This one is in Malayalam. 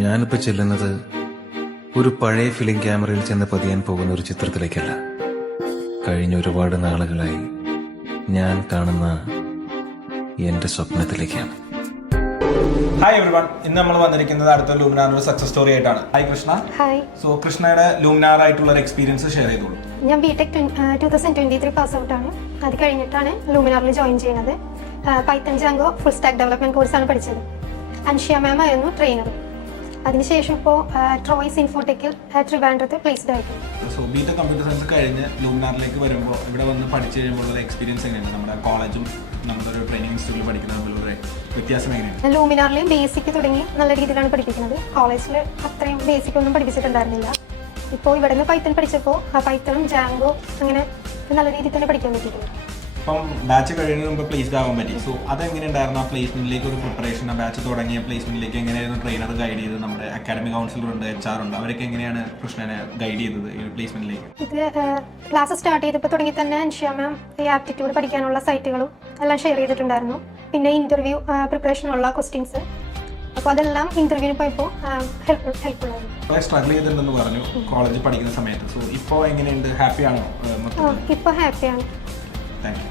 ഞാനിപ്പോൾ ചെല്ലുന്നത് ഒരു പഴയ ഫിലിം ക്യാമറയിൽ ചെന്ന് പതിയാൻ പോകുന്ന ഒരു ചിത്രത്തിലേക്കല്ല. കഴിഞ്ഞ ഒരുപാട് നാളുകളായി ഞാൻ കാണുന്ന എന്റെ സ്വപ്നത്തിലേക്കാണ്. ഹായ് എവരിവൺ, ഇന്ന് നമ്മൾ വന്നിരിക്കുന്നത് അടുത്ത ലൂമിനാർ ഒരു സക്സസ് സ്റ്റോറി ആയിട്ടാണ്. ഹായ് കൃഷ്ണ. ഹായ്. സോ കൃഷ്ണയുടെ ലൂമിനാർ ആയിട്ടുള്ള ഒരു എക്സ്പീരിയൻസ് ഷെയർ ചെയ്തോളൂ. ഞാൻ ബിടെക് 2023 പാസ് ഔട്ട് ആണ്. അത് കഴിഞ്ഞിട്ടാണ് ലൂമിനാറിൽ ജോയിൻ ചെയ്യുന്നത്. Python Django full stack development കോഴ്സാണ് പഠിച്ചത്. അൻഷ്യ മാം ആയിരുന്നു ട്രെയിനർ. അതിനുശേഷം ഇപ്പോൾ ട്രോയ്സ് ഇൻഫോടെക്കിൽ ട്രിവാൻഡ്രത്ത് പ്ലേസ്ഡ് ആയിട്ട്. സോ ബിടെക് കമ്പ്യൂട്ടർ സയൻസ് കഴിഞ്ഞ് ലൂമിനാറിലേക്ക് വരുമ്പോൾ ഇവിടെ വന്ന് പഠിച്ചു കഴിയുമ്പോഴുള്ള എക്സ്പീരിയൻസ് എങ്ങനെയാണ്? നമ്മുടെ കോളേജും നമ്മുടെ ഒരു ട്രെയിനിങ് ഇൻസ്റ്റിറ്റ്യൂട്ടിൽ പഠിക്കുന്ന തമ്മിലുള്ള വ്യത്യാസം എങ്ങനെയാണ്? ലൂമിനാറിലെയും ബേസിക് തുടങ്ങി നല്ല രീതിയിലാണ് പഠിപ്പിക്കുന്നത്. കോളേജിൽ അത്രയും ബേസിക് ഒന്നും പഠിപ്പിച്ചിട്ടുണ്ടായിരുന്നില്ല. ഇപ്പോൾ ഇവിടെ നിന്ന് പൈത്തൺ പഠിച്ചപ്പോൾ പൈത്തണും ജാങ്കോ അങ്ങനെ നല്ല രീതിയിൽ തന്നെ പഠിക്കാൻ പറ്റിയിട്ടുണ്ട്. ഇപ്പം ബാച്ച് കഴിയുന്നതിന് മുമ്പ് പ്ലേസ്ഡ് ആവാൻ പറ്റി. സോ അതെങ്ങനെ ഉണ്ടായിരുന്നു? ആ പ്ലേസ്മെന്റിലേക്ക് ഒരു പ്രിപ്പറേഷൻ, ആ ബാച്ച് തുടങ്ങിയ പ്ലേസ്മെന്റിലേക്ക് എങ്ങനെയായിരുന്നു ട്രെയിനർ ഗൈഡ് ചെയ്തത്? നമ്മുടെ അക്കാഡമിക് കൗൺസിലറുണ്ട്, HR ഉണ്ട്, അവരൊക്കെ എങ്ങനെയാണ് കൃഷ്ണനെ ഗൈഡ് ചെയ്തത് ഈ പ്ലേസ്മെന്റിലേക്ക്? ഇത് ക്ലാസ് സ്റ്റാർട്ട് ചെയ്തപ്പോൾ തുടങ്ങി തന്നെ അൻഷ്യ മാം ഈ ആപ്റ്റിറ്റ്യൂഡ് പഠിക്കാനുള്ള സൈറ്റുകളും എല്ലാം ഷെയർ ചെയ്തിട്ടുണ്ടായിരുന്നു. പിന്നെ ഇന്റർവ്യൂ പ്രിപ്പറേഷനുള്ള ക്വസ്റ്റ്യൻസ്, അപ്പോൾ അതെല്ലാം ഇന്റർവ്യൂവിന് പോയപ്പോൾ ഹെൽപ്ഫുൾ ആയിരുന്നു. സ്ട്രഗിൾ ചെയ്തിട്ടുണ്ടെന്ന് പറഞ്ഞു കോളേജിൽ പഠിക്കുന്ന സമയത്ത്. സോ ഇപ്പോൾ എങ്ങനെയുണ്ട്? ഹാപ്പിയാണോ? ഇപ്പോൾ ഹാപ്പിയാണ്. Thank you.